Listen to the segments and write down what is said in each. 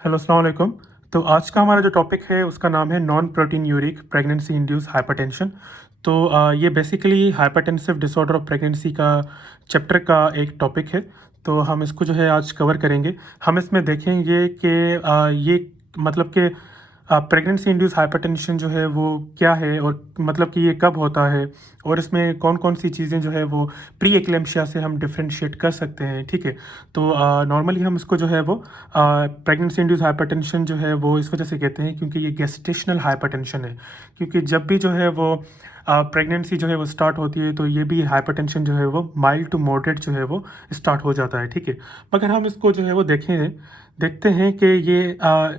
Hello, अस्सलाम वालेकुम। तो आज का हमारा जो टॉपिक है उसका नाम है non protein uric pregnancy induce hypertension. तो ये basically hypertensive disorder of pregnancy का चैप्टर का एक टॉपिक है। तो हम इसको जो है आज कवर करेंगे। हम इसमें देखेंगे कि ये मतलब कि प्रेगनेंसी इंड्यूस हाइपरटेंशन जो है वो क्या है, और मतलब कि ये कब होता है, और इसमें कौन कौन सी चीज़ें जो है वो प्री एक्लेम्शिया से हम डिफ्रेंशिएट कर सकते हैं। ठीक है। तो नॉर्मली हम इसको जो है वो प्रेगनेंसी इंड्यूस हाइपरटेंशन जो है वो इस वजह से कहते हैं क्योंकि ये गेस्टेशनल हाइपरटेंशन है। क्योंकि जब भी जो है वो प्रेगनेंसी जो है वो स्टार्ट होती है तो ये भी हाइपरटेंशन जो है वो माइल्ड टू मॉडरेट जो है वो स्टार्ट हो जाता है। ठीक है। मगर हम इसको जो है वो देखते हैं कि ये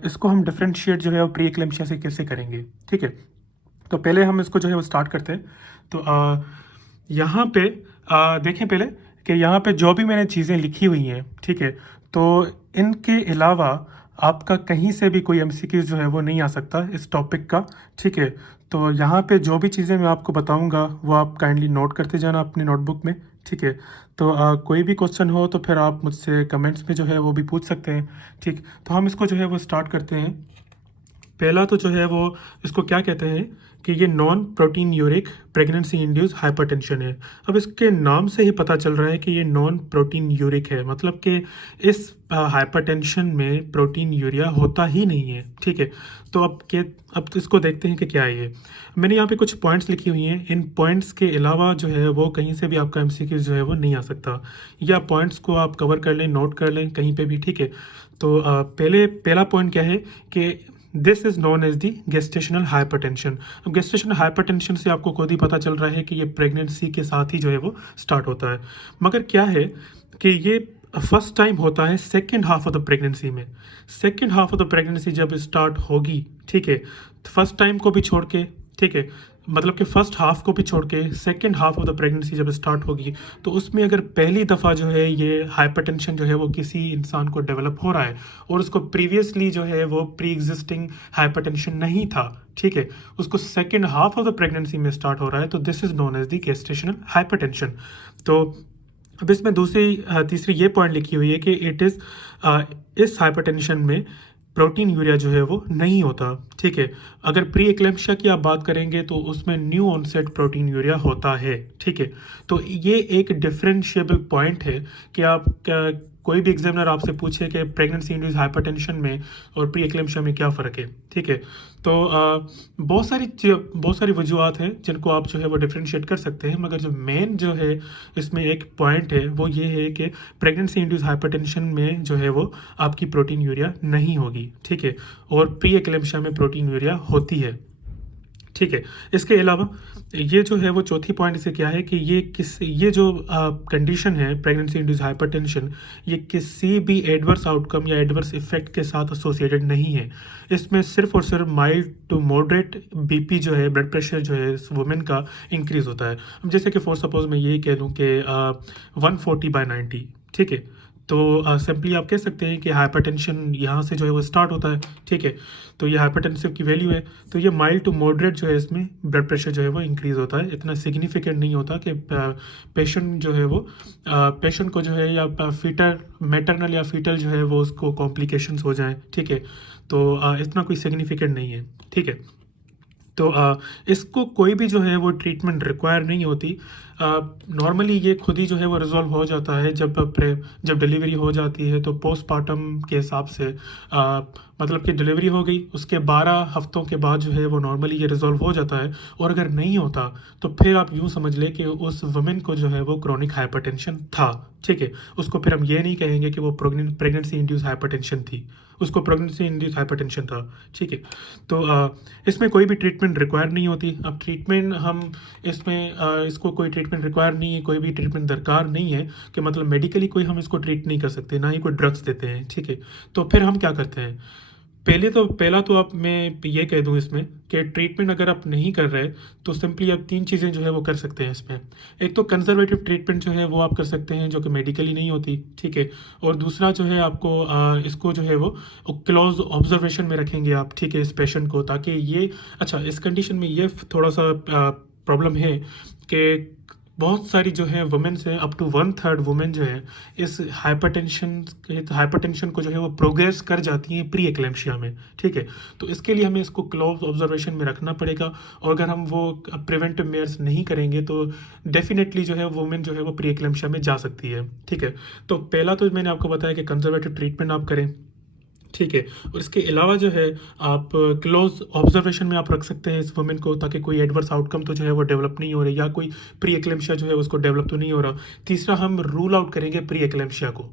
इसको हम डिफ्रेंशिएट जो है वो प्री एक्लेम्शिया से कैसे करेंगे। ठीक है। तो पहले हम इसको जो है वो स्टार्ट करते हैं। तो यहाँ पे देखें पहले कि यहाँ पे जो भी मैंने चीज़ें लिखी हुई हैं, ठीक है, तो इनके अलावा आपका कहीं से भी कोई एमसीक्यूज़ जो है वो नहीं आ सकता इस टॉपिक का। ठीक है। तो यहाँ पे जो भी चीज़ें मैं आपको बताऊँगा वो आप काइंडली नोट करते जाना अपनी नोटबुक में। ठीक है। तो कोई भी क्वेश्चन हो तो फिर आप मुझसे कमेंट्स में जो है वो भी पूछ सकते हैं। ठीक। तो हम इसको जो है वो स्टार्ट करते हैं। पहला तो जो है वो इसको क्या कहते हैं कि ये non protein uric pregnancy induce hypertension है। अब इसके नाम से ही पता चल रहा है कि ये नॉन प्रोटीन यूरिक है, मतलब कि इस हाइपरटेंशन में प्रोटीन यूरिया होता ही नहीं है। ठीक है। तो अब इसको देखते हैं कि क्या है ये। मैंने यहाँ पे कुछ पॉइंट्स लिखी हुई हैं। इन पॉइंट्स के अलावा जो है वो कहीं से भी आपका एमसीक्यू जो है वो नहीं आ सकता, या पॉइंट्स को आप कवर कर लें, नोट कर लें कहीं पे भी। ठीक है। तो पहला पॉइंट क्या है कि this is known as the gestational hypertension. अब गेस्टेशनल हाइपरटेंशन से आपको खुद ही पता चल रहा है कि ये प्रेगनेंसी के साथ ही जो है वो स्टार्ट होता है। मगर क्या है कि ये फर्स्ट टाइम होता है second half of the pregnancy में। Second half of the pregnancy जब स्टार्ट होगी, ठीक है, फर्स्ट टाइम को भी छोड़ के, ठीक है, मतलब कि फ़र्स्ट हाफ को भी छोड़ के second half of the pregnancy जब स्टार्ट होगी तो उसमें अगर पहली दफ़ा जो है ये हाइपरटेंशन जो है वो किसी इंसान को डेवलप हो रहा है और उसको प्रीवियसली जो है वो प्री एग्जिस्टिंग हाइपरटेंशन नहीं था, ठीक है, उसको second half of the pregnancy में स्टार्ट हो रहा है, तो this is known as the gestational hypertension. तो अब इसमें तीसरी ये पॉइंट लिखी हुई है कि इस हाइपरटेंशन में प्रोटीन यूरिया जो है वो नहीं होता। ठीक है। अगर प्री एक्लेम्शिया की आप बात करेंगे तो उसमें न्यू ऑनसेट प्रोटीन यूरिया होता है। ठीक है। तो ये एक डिफरेंशिएबल पॉइंट है कि कोई भी एग्जामिनर आपसे पूछे कि प्रेगनेंसी इंड्यूस हाइपरटेंशन में और प्री एक्लेम्शिया में क्या फ़र्क है। ठीक है। तो बहुत सारी वजूहत हैं जिनको आप जो है वो डिफ्रेंशिएट कर सकते हैं, मगर जो मेन जो है इसमें एक पॉइंट है वो ये है कि प्रेगनेंसी इंड्यूस हाइपरटेंशन में जो है वो आपकी प्रोटीन यूरिया नहीं होगी। ठीक है। और प्री एक्लेम्शिया में प्रोटीन यूरिया होती है। ठीक है। इसके अलावा ये जो है वो चौथी पॉइंट से क्या है कि ये जो कंडीशन है प्रेगनेंसी इंड्यूस हाइपरटेंशन, ये किसी भी एडवर्स आउटकम या एडवर्स इफेक्ट के साथ एसोसिएटेड नहीं है। इसमें सिर्फ और सिर्फ माइल्ड टू मॉडरेट बीपी जो है, ब्लड प्रेशर जो है वुमेन का इंक्रीज़ होता है। अब जैसे कि फॉर सपोज मैं यही कह लूँ कि 140/90, ठीक है, तो सिंपली आप कह सकते हैं कि हाइपरटेंशन यहाँ से जो है वो स्टार्ट होता है। ठीक है। तो ये हाइपरटेंसिव की वैल्यू है, तो ये माइल्ड टू मॉडरेट जो है इसमें ब्लड प्रेशर जो है वो इंक्रीज़ होता है। इतना सिग्निफिकेंट नहीं होता कि पेशेंट जो है वो पेशेंट को जो है या मैटरनल या फीटल जो है वो उसको कॉम्प्लिकेशंस हो जाएं। ठीक है। तो इतना कोई सिग्निफिकेंट नहीं है। ठीक है। तो इसको कोई भी जो है वो ट्रीटमेंट रिक्वायर नहीं होती। नॉर्मली ये खुद ही जो है वो रिजॉल्व हो जाता है जब डिलीवरी हो जाती है। तो पोस्टमार्टम के हिसाब से मतलब कि डिलीवरी हो गई उसके 12 हफ्तों के बाद जो है वो नॉर्मली ये रिजॉल्व हो जाता है। और अगर नहीं होता तो फिर आप यूँ समझ लें कि उस वुमेन को जो है वो क्रोनिक हाइपरटेंशन था। ठीक है। उसको फिर हम ये नहीं कहेंगे कि वो प्रेगनेंसी इंड्यूस हाइपरटेंशन थी, उसको प्रेगनेंसी इंड्यूस हाइपरटेंशन था। ठीक है। तो इसमें कोई भी ट्रीटमेंट रिक्वायर नहीं होती। अब ट्रीटमेंट हम इसको कोई ट्रीटमेंट रिक्वायर नहीं है, कोई भी ट्रीटमेंट दरकार नहीं है कि मतलब मेडिकली कोई हम इसको ट्रीट नहीं कर सकते, ना ही कोई ड्रग्स देते हैं। ठीक है। तो फिर हम क्या करते हैं, पहला तो आप मैं ये कह दूं इसमें कि ट्रीटमेंट अगर आप नहीं कर रहे तो सिंपली आप 3 चीज़ें जो है वो कर सकते हैं इसमें। एक तो कंजर्वेटिव ट्रीटमेंट जो है वो आप कर सकते हैं जो कि मेडिकली नहीं होती। ठीक है। और दूसरा जो है आपको इसको जो है वो क्लोज ऑब्जर्वेशन में रखेंगे आप। ठीक है, इस पेशेंट को, ताकि ये अच्छा इस कंडीशन में ये थोड़ा सा प्रॉब्लम है कि बहुत सारी जो है वुमेन्स हैं, अप टू 1/3 वुमेन जो है इस हाइपरटेंशन को जो है वो प्रोग्रेस कर जाती हैं प्री एक्लेम्शिया में, ठीक है। तो इसके लिए हमें इसको क्लोज ऑब्जर्वेशन में रखना पड़ेगा, और अगर हम वो प्रिवेंटिव मेयर्स नहीं करेंगे तो डेफिनेटली जो है वुमेन जो है वो प्री एक्लेम्शिया में जा सकती है, ठीक है। तो पहला तो मैंने आपको बताया कि कंजर्वेटिव ट्रीटमेंट आप करें, ठीक है। और इसके अलावा जो है आप क्लोज ऑब्जर्वेशन में आप रख सकते हैं इस वुमेन को, ताकि कोई एडवर्स आउटकम तो जो है वो डेवलप नहीं हो रही, या कोई प्री एक्लेम्शिया जो है उसको डेवलप तो नहीं हो रहा। तीसरा, हम रूल आउट करेंगे प्री एक्लेम्शिया को।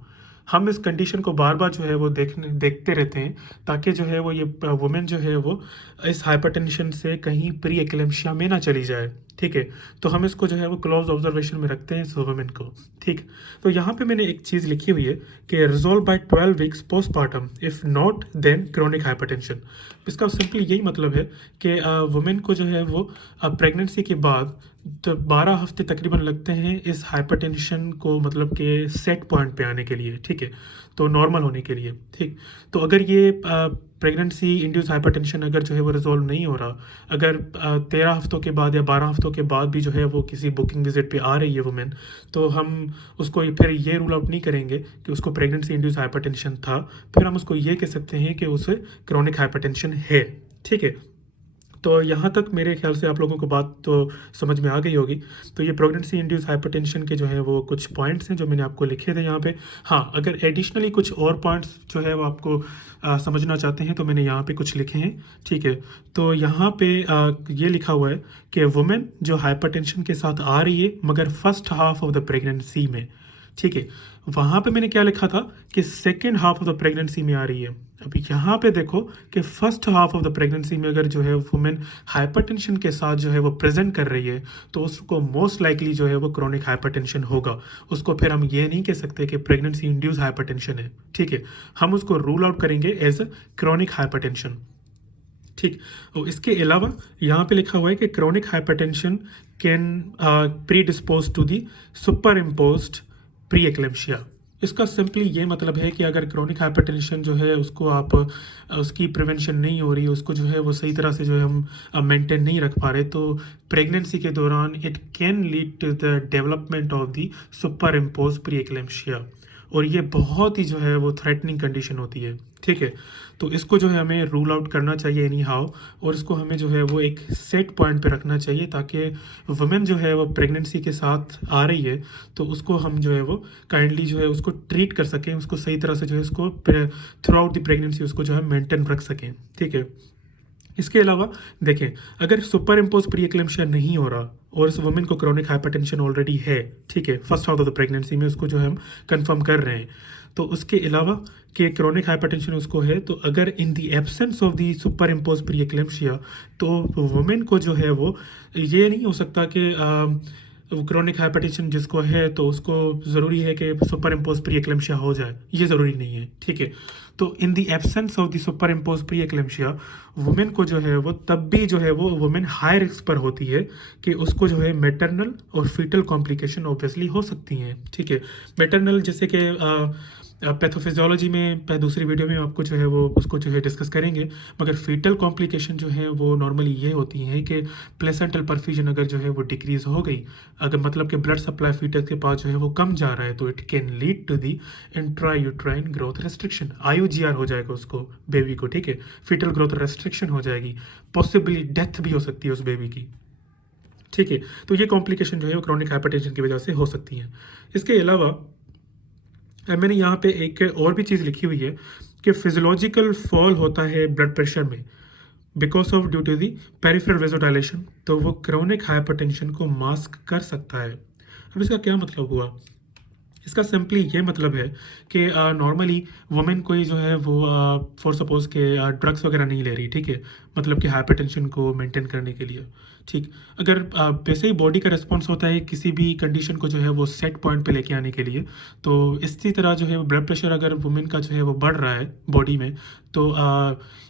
हम इस कंडीशन को बार बार जो है वो देखते रहते हैं, ताकि जो है वो ये वुमेन जो है वो इस हाइपरटेंशन से कहीं प्री एक्लेम्शिया में ना चली जाए, ठीक है। तो हम इसको जो है वो क्लोज ऑब्जर्वेशन में रखते हैं इस वुमेन को, ठीक। तो यहाँ पे मैंने एक चीज़ लिखी हुई है कि resolve by 12 weeks postpartum, if not then chronic hypertension. इसका सिंपली यही मतलब है कि वुमेन को जो है वो प्रेगनेंसी के बाद तो 12 हफ्ते तकरीबन लगते हैं इस हाइपरटेंशन को मतलब कि सेट पॉइंट पे आने के लिए, ठीक है, तो नॉर्मल होने के लिए, ठीक। तो अगर ये प्रेगनेंसी इंड्यूस हाइपरटेंशन अगर जो है वो रिजॉल्व नहीं हो रहा, अगर 13 हफ्तों के बाद या 12 हफ्तों के बाद भी जो है वो किसी बुकिंग विजिट पे आ रही है वुमेन, तो हम उसको फिर ये रूल आउट नहीं करेंगे कि उसको प्रेगनेंसी इंड्यूस हाइपरटेंशन था, फिर हम उसको ये कह सकते हैं कि उसे क्रोनिक हाइपरटेंशन है, ठीक है। तो यहाँ तक मेरे ख्याल से आप लोगों को बात तो समझ में आ गई होगी। तो ये प्रेगनेंसी इंड्यूस हाइपरटेंशन के जो है वो कुछ पॉइंट्स हैं जो मैंने आपको लिखे थे यहाँ पे। हाँ, अगर एडिशनली कुछ और पॉइंट्स जो है वो आपको समझना चाहते हैं तो मैंने यहाँ पे कुछ लिखे हैं, ठीक है। तो यहाँ पे ये लिखा हुआ है कि वुमेन जो हाइपरटेंशन के साथ आ रही है मगर first half of the pregnancy में, ठीक है, वहाँ पे मैंने क्या लिखा था कि second half of the pregnancy में आ रही है। अब यहाँ पे देखो कि first half of the pregnancy में अगर जो है वुमेन हाइपरटेंशन के साथ जो है वो प्रेजेंट कर रही है, तो उसको मोस्ट लाइकली जो है वो क्रोनिक हाइपरटेंशन होगा। उसको फिर हम ये नहीं कह सकते कि प्रेगनेंसी इंड्यूस हाइपरटेंशन है, ठीक है। हम उसको रूल आउट करेंगे एज अ क्रोनिक हाइपरटेंशन, ठीक। और इसके अलावा यहाँ पे लिखा हुआ है कि chronic hypertension can predispose to the superimposed preeclampsia. इसका सिंपली ये मतलब है कि अगर क्रोनिक हाइपरटेंशन जो है उसको आप उसकी प्रिवेंशन नहीं हो रही, उसको जो है वो सही तरह से जो है हम मेंटेन नहीं रख पा रहे, तो प्रेगनेंसी के दौरान it can lead to the development of the superimpose preeclampsia, और ये बहुत ही जो है वो थ्रेटनिंग कंडीशन होती है, ठीक है। तो इसको जो है हमें रूल आउट करना चाहिए एनी हाउ, और इसको हमें जो है वो एक सेट पॉइंट पे रखना चाहिए, ताकि वुमेन जो है वो प्रेगनेंसी के साथ आ रही है तो उसको हम जो है वो काइंडली जो है उसको ट्रीट कर सकें, उसको सही तरह से जो है उसको थ्रू आउट द प्रेगनेंसी उसको जो है मेंटेन रख सकें, ठीक है। इसके अलावा देखें, अगर सुपर इम्पोज प्री एक्लेम्शिया नहीं हो रहा और इस वुमेन को क्रोनिक हाइपरटेंशन ऑलरेडी है, ठीक है, first half of the pregnancy में उसको जो है हम कंफर्म कर रहे हैं, तो उसके अलावा कि क्रोनिक हाइपरटेंशन उसको है, तो अगर in the absence of the superimpose pre eclampsia, तो वुमेन को जो है वो ये नहीं हो सकता कि क्रोनिक हाइपरटेंशन जिसको है तो उसको ज़रूरी है कि सुपर इम्पोज प्री एक्लेम्शिया हो जाए, ये ज़रूरी नहीं है, ठीक है। तो in the absence of the superimpose pre eclampsia, women को जो है वो तब भी जो है वो वुमेन हाई रिस्क पर होती है कि उसको जो है मैटरनल और फीटल कॉम्प्लिकेशन ऑब्वियसली हो सकती हैं, ठीक है। मैटरनल जैसे कि पैथोफिजियोलॉजी में दूसरी वीडियो में आपको जो है वो उसको जो है डिस्कस करेंगे, मगर फीटल कॉम्प्लिकेशन जो है वो नॉर्मली ये होती हैं कि प्लेसेंटल परफ्यूजन अगर जो है वो डिक्रीज हो गई, अगर मतलब कि ब्लड सप्लाई फीटस के पास जो है वो कम जा रहा है, तो it can lead to the intrauterine growth restriction, IUGR हो जाएगा उसको बेबी को, ठीक है, फीटल ग्रोथ रेस्ट्रिक्शन हो जाएगी, पॉसिबली डेथ भी हो सकती है उस बेबी की, ठीक है। तो ये कॉम्प्लिकेशन जो है वो क्रोनिक हाइपरटेंशन की वजह से हो सकती हैं। इसके अलावा मैंने यहाँ पे एक और भी चीज़ लिखी हुई है कि फिजियोलॉजिकल फॉल होता है ब्लड प्रेशर में because of due to the peripheral vasodilation, तो वो क्रोनिक हाइपरटेंशन को मास्क कर सकता है। अब इसका क्या मतलब हुआ? इसका सिंपली ये मतलब है कि नॉर्मली वुमेन कोई जो है वो फॉर सपोज के ड्रग्स वगैरह नहीं ले रही, ठीक है, मतलब कि हाइपरटेंशन को मेंटेन करने के लिए, ठीक। अगर वैसे ही बॉडी का रिस्पॉन्स होता है किसी भी कंडीशन को जो है वो सेट पॉइंट पे लेके आने के लिए, तो इसी तरह जो है ब्लड प्रेशर अगर वुमेन का जो है वो बढ़ रहा है बॉडी में, तो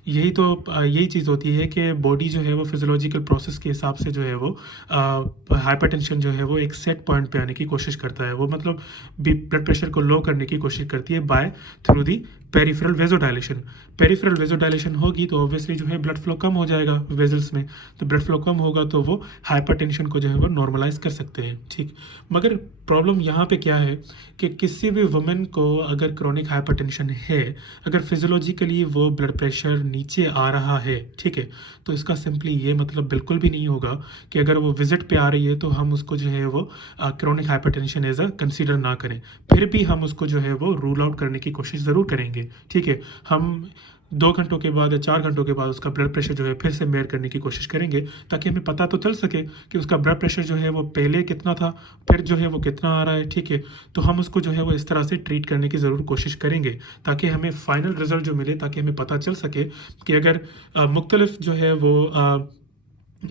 यही चीज़ होती है कि बॉडी जो है वो फिजियोलॉजिकल प्रोसेस के हिसाब से जो है वो हाइपरटेंशन जो है वो एक सेट पॉइंट पे आने की कोशिश करता है, वो मतलब ब्लड प्रेशर को लो करने की कोशिश करती है by through the peripheral vasodilation. Peripheral vasodilation होगी तो ऑब्वियसली जो है ब्लड फ्लो कम हो जाएगा वेजल्स में, तो ब्लड फ्लो कम होगा तो वो हाइपरटेंशन को जो है वो नॉर्मलाइज कर सकते हैं, ठीक। मगर प्रॉब्लम यहाँ पे क्या है कि किसी भी वुमेन को अगर क्रोनिक हाइपरटेंशन है, अगर फिजियोलॉजिकली वो ब्लड प्रेशर नीचे आ रहा है, ठीक है, तो इसका सिंपली ये मतलब बिल्कुल भी नहीं होगा कि अगर वो विजिट पे आ रही है तो हम उसको जो है वो chronic hypertension as a consider ना करें। फिर भी हम उसको जो है वो रूल आउट करने की कोशिश ज़रूर करेंगे, ठीक है। हम 2 घंटों के बाद या 4 घंटों के बाद उसका ब्लड प्रेशर जो है फिर से मेयर करने की कोशिश करेंगे, ताकि हमें पता तो चल सके कि उसका ब्लड प्रेशर जो है वो पहले कितना था, फिर जो है वो कितना आ रहा है, ठीक है। तो हम उसको जो है वो इस तरह से ट्रीट करने की ज़रूर कोशिश करेंगे, ताकि हमें फाइनल रिजल्ट जो मिले, ताकि हमें पता चल सके कि अगर मुख्तलिफ जो है वो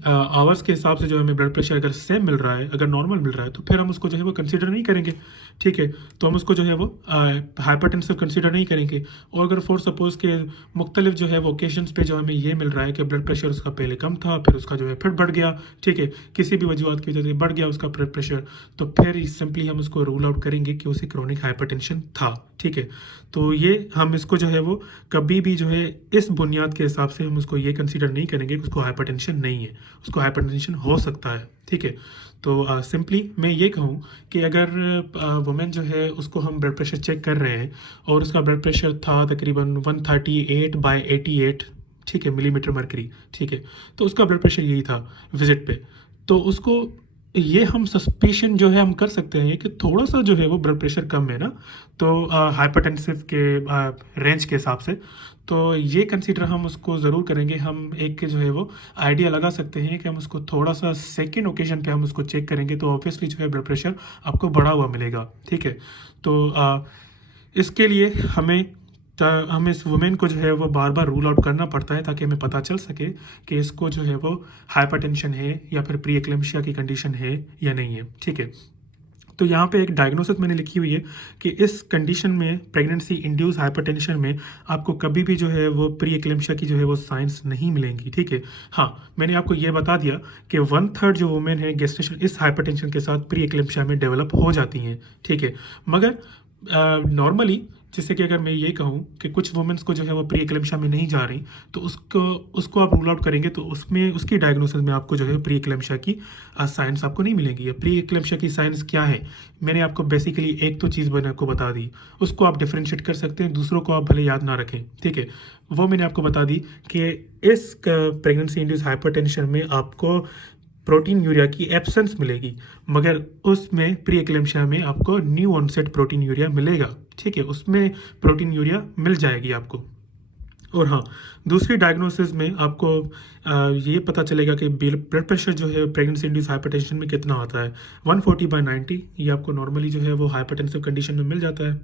आवर्स के हिसाब से जो हमें ब्लड प्रेशर अगर सेम मिल रहा है, अगर नॉर्मल मिल रहा है, तो फिर हम उसको जो है वो कंसीडर नहीं करेंगे, ठीक है। तो हम उसको जो है वो हाइपरटेंसिव कंसीडर नहीं करेंगे। और अगर फॉर सपोज के मुख्तलिफ जो है वो ओकेशंस पे जो हमें ये मिल रहा है कि ब्लड प्रेशर उसका पहले कम था, फिर उसका जो है फिर बढ़ गया, ठीक है, किसी भी वजूहत की वजह से बढ़ गया उसका ब्लड प्रेशर, तो फिर सिंपली हम उसको रूल आउट करेंगे कि उसे क्रोनिक हाइपरटेंशन था, ठीक है। तो ये हम इसको जो है वो कभी भी जो है इस बुनियाद के हिसाब से हम उसको ये कंसीडर नहीं करेंगे कि उसको हाइपरटेंशन नहीं है, उसको हाइपरटेंशन हो सकता है, ठीक है। तो सिंपली मैं ये कहूँ कि अगर वुमेन जो है उसको हम ब्लड प्रेशर चेक कर रहे हैं और उसका ब्लड प्रेशर था तकरीबन 138/88, ठीक है, मिलीमीटर मरकरी, ठीक है, तो उसका ब्लड प्रेशर यही था विजिट पे, तो उसको ये हम सस्पिशन जो है हम कर सकते हैं कि थोड़ा सा जो है वो ब्लड प्रेशर कम है ना, तो हाइपरटेंसिव के रेंज के हिसाब से, तो ये कंसीडर हम उसको ज़रूर करेंगे। हम एक जो है वो आइडिया लगा सकते हैं कि हम उसको थोड़ा सा सेकेंड ओकेजन पे हम उसको चेक करेंगे तो ऑब्वियसली जो है ब्लड प्रेशर आपको बढ़ा हुआ मिलेगा, ठीक है। तो इसके लिए हमें इस वुमेन को जो है वो बार बार रूल आउट करना पड़ता है, ताकि हमें पता चल सके कि इसको जो है वो हाइपरटेंशन है या फिर प्री एक्लेम्शिया की कंडीशन है या नहीं है, ठीक है। तो यहाँ पे एक डायग्नोसिस मैंने लिखी हुई है कि इस कंडीशन में प्रेगनेंसी इंड्यूस हाइपरटेंशन में आपको कभी भी जो है वो प्री एक्लेम्शिया की जो है वो साइंस नहीं मिलेंगी, ठीक है। हाँ, मैंने आपको ये बता दिया कि 1/3 जो वुमेन है गेस्टेशन इस हाइपरटेंशन के साथ प्री एक्लेम्शिया में डेवलप हो जाती हैं, ठीक है। मगर नॉर्मली जैसे कि अगर मैं ये कहूँ कि कुछ वुमेंस को जो है वो प्री एक्लेम्शिया में नहीं जा रही, तो उसको आप रूल आउट करेंगे तो उसमें उसकी डायग्नोसिस में आपको जो है प्री एक्लेम्शिया की साइंस आपको नहीं मिलेंगी। प्री एक्लेम्शिया की साइंस क्या है, मैंने आपको बेसिकली एक तो चीज़ मैंने आपको बता दी, उसको आप डिफ्रेंशिएट कर सकते हैं, दूसरों को आप भले याद ना रखें, ठीक है। वो मैंने आपको बता दी कि इस प्रेगनेंसी इंड्यूस हाइपरटेंशन में आपको प्रोटीन यूरिया की एब्सेंस मिलेगी, मगर उसमें प्री एक्लेम्शिया में आपको न्यू ऑनसेट प्रोटीन यूरिया मिलेगा, ठीक है, उसमें प्रोटीन यूरिया मिल जाएगी आपको। और हाँ, दूसरी डायग्नोसिस में आपको ये पता चलेगा कि ब्लड प्रेशर जो है प्रेगनेंसी इंड्यूस हाइपरटेंशन में कितना आता है। 140/90 ये आपको नॉर्मली जो है वो हाइपरटेंसिव कंडीशन में मिल जाता है,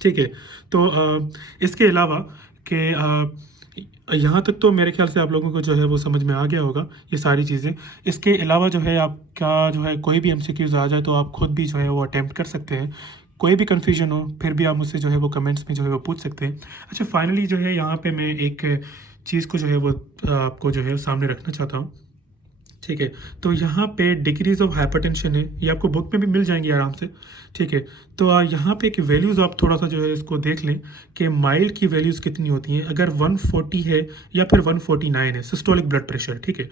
ठीक है। तो इसके अलावा कि यहाँ तक तो मेरे ख्याल से आप लोगों को जो है वो समझ में आ गया होगा ये सारी चीज़ें। इसके अलावा जो है आपका जो है कोई भी एमसीक्यूज़ आ जाए तो आप खुद भी जो है वो अटैम्प्ट कर सकते हैं। कोई भी कन्फ्यूजन हो फिर भी आप मुझसे जो है वो कमेंट्स में जो है वो पूछ सकते हैं। अच्छा, फाइनली जो है यहाँ पे मैं एक चीज़ को जो है वो आपको जो है सामने रखना चाहता हूँ, ठीक है। तो यहाँ पे डिग्रीज ऑफ हाइपरटेंशन है, ये आपको बुक में भी मिल जाएंगी आराम से, ठीक है। तो यहाँ पे एक वैल्यूज़ आप थोड़ा सा जो है इसको देख लें कि माइल्ड की वैल्यूज़ कितनी होती हैं। अगर 140 है या फिर 149 है सिस्टोलिक ब्लड प्रेशर, ठीक है,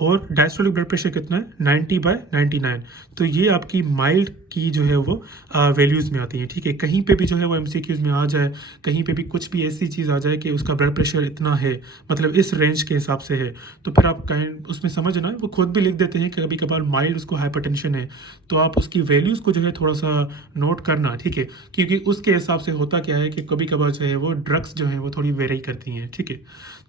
और डायस्टोलिक ब्लड प्रेशर कितना है 90/99, तो ये आपकी माइल्ड की जो है वो वैल्यूज़ में आती है, ठीक है। कहीं पे भी जो है वो एमसीक्यूज़ में आ जाए, कहीं पे भी कुछ भी ऐसी चीज़ आ जाए कि उसका ब्लड प्रेशर इतना है, मतलब इस रेंज के हिसाब से है, तो फिर आप काइंड उसमें समझना वो खुद भी लिख देते हैं कि कभी कभार माइल्ड उसको हाइपरटेंशन है, तो आप उसकी वैल्यूज़ को जो है थोड़ा सा नोट करना, ठीक है, क्योंकि उसके हिसाब से होता क्या है कि कभी कभार जो है वो ड्रग्स जो है वो थोड़ी वेरी करती हैं, ठीक है।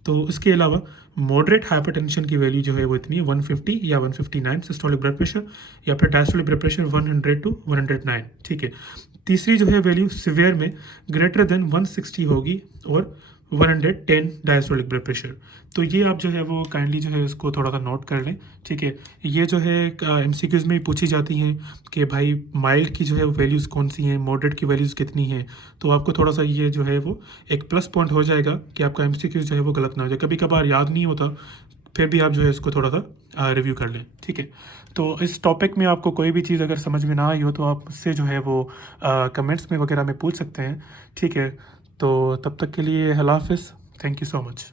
तो इसके अलावा मॉडरेट हाइपरटेंशन की वैल्यू जो है वो इतनी है 150 या 159 सिस्टोलिक ब्लड प्रेशर, या फिर डायस्टोलिक ब्लड प्रेशर 100 to 109, ठीक है। तीसरी जो है वैल्यू सिवियर में ग्रेटर देन 160 होगी और 110 डायस्टोलिक ब्लड प्रेशर। तो ये आप जो है वो काइंडली जो है इसको थोड़ा सा नोट कर लें, ठीक है। ये जो है एमसीक्यूज़ में पूछी जाती हैं कि भाई माइल्ड की जो है वैल्यूज़ कौन सी हैं, मॉडरेट की वैल्यूज़ कितनी हैं, तो आपको थोड़ा सा ये जो है वो एक प्लस पॉइंट हो जाएगा कि आपका एमसीक्यूज़ जो है वो गलत ना हो जाए। कभी कभार याद नहीं होता, फिर भी आप जो है इसको थोड़ा सा रिव्यू कर लें, ठीक है। तो इस टॉपिक में आपको कोई भी चीज़ अगर समझ में ना आई हो तो आप मुझसे जो है वो कमेंट्स में वगैरह में पूछ सकते हैं, ठीक है। तो तब तक के लिए अल्लाह हाफ़िज़, थैंक यू सो मच।